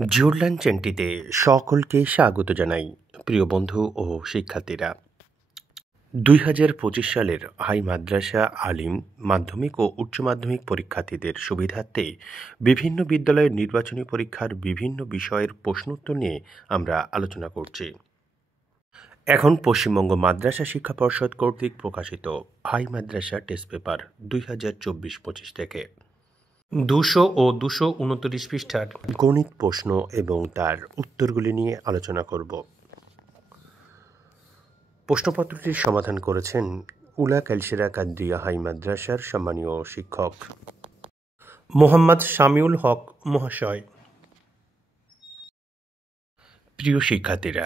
জিওরল্যান্ড চ্যানেলটিতে সকলকে স্বাগত জানাই। প্রিয় বন্ধু ও শিক্ষার্থীরা, 2025 সালের হাই মাদ্রাসা আলিম মাধ্যমিক ও উচ্চ মাধ্যমিক পরীক্ষার্থীদের সুবিধার্থে বিভিন্ন বিদ্যালয়ের নির্বাচনী পরীক্ষার বিভিন্ন বিষয়ের প্রশ্নোত্তর নিয়ে আমরা আলোচনা করছি। এখন পশ্চিমবঙ্গ মাদ্রাসা শিক্ষা পর্ষদ কর্তৃক প্রকাশিত হাই মাদ্রাসা টেস্ট পেপার 2024-25 থেকে 200 ও 229 পৃষ্ঠার গণিত প্রশ্ন এবং তার উত্তরগুলি নিয়ে আলোচনা করব। প্রশ্নপত্রটির সমাধান করেছেন উলা ক্যালসেরা কাদ্রিয়া হাই মাদ্রাসার সম্মানীয় শিক্ষক মোহাম্মদ শামিউল হক মহাশয়। প্রিয় শিক্ষার্থীরা,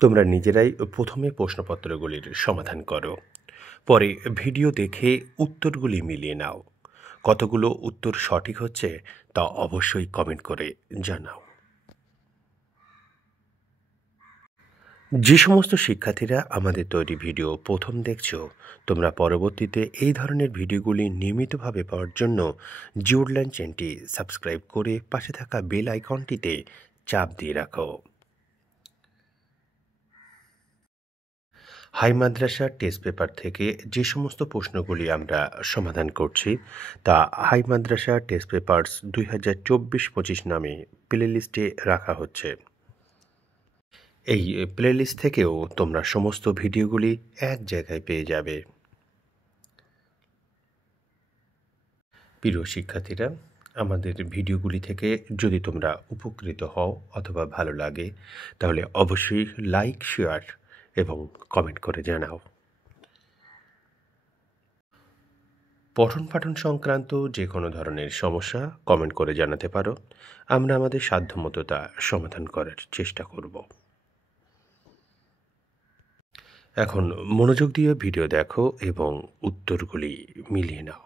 তোমরা নিজেরাই প্রথমে প্রশ্নপত্রগুলির সমাধান করো, পরে ভিডিও দেখে উত্তরগুলি মিলিয়ে নাও। কতগুলো উত্তর সঠিক হচ্ছে তা অবশ্যই কমেন্ট করে জানাও। যে সমস্ত শিক্ষার্থীরা আমাদের তৈরি ভিডিও প্রথম দেখছো, তোমরা পরবর্তীতে এই ধরনের ভিডিওগুলি নিয়মিতভাবে পাওয়ার জন্য জিওরল্যান্ড চ্যানেলটি সাবস্ক্রাইব করে পাশে থাকা বেল আইকনটিতে চাপ দিয়ে রাখো। হাই মাদ্রাসা টেস্ট পেপার থেকে যে সমস্ত প্রশ্নগুলি আমরা সমাধান করছি তা হাই মাদ্রাসা টেস্ট পেপারস 2024-25 নামে প্লেলিস্টে রাখা হচ্ছে। এই প্লেলিস্ট থেকেও তোমরা সমস্ত ভিডিওগুলি এক জায়গায় পেয়ে যাবে। প্রিয় শিক্ষার্থীরা, আমাদের ভিডিওগুলি থেকে যদি তোমরা উপকৃত হও অথবা ভালো লাগে তাহলে অবশ্যই লাইক, শেয়ার এবং কমেন্ট করে জানাও। পঠন পাঠন সংক্রান্ত যে কোনো ধরনের সমস্যা কমেন্ট করে জানাতে পারো, আমরা আমাদের সাধ্যমতো তা সমাধান করার চেষ্টা করব। এখন মনোযোগ দিয়ে ভিডিও দেখো এবং উত্তরগুলি মিলিয়ে নাও।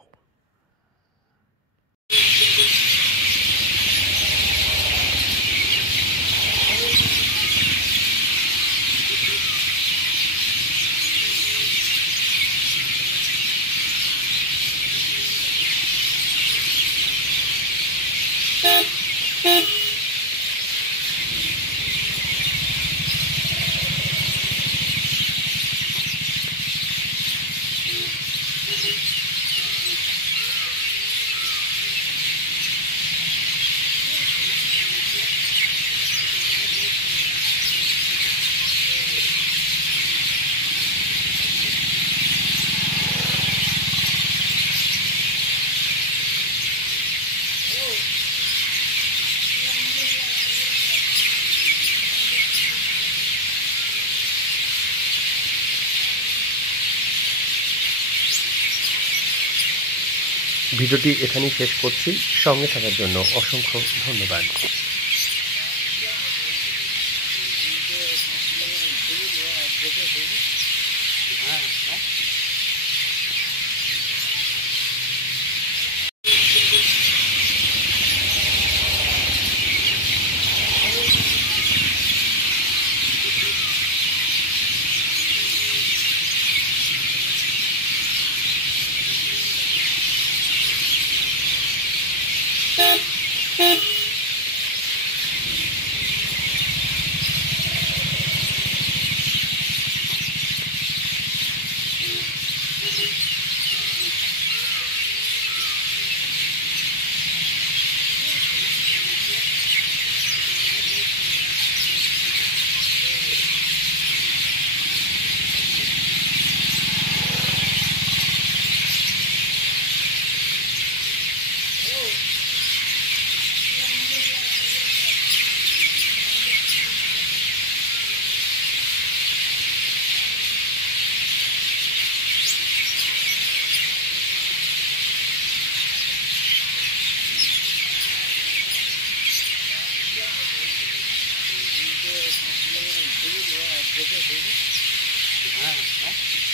ভিডিওটি এখানেই শেষ করছি। সঙ্গে থাকার জন্য অসংখ্য ধন্যবাদ। हाँ हाँ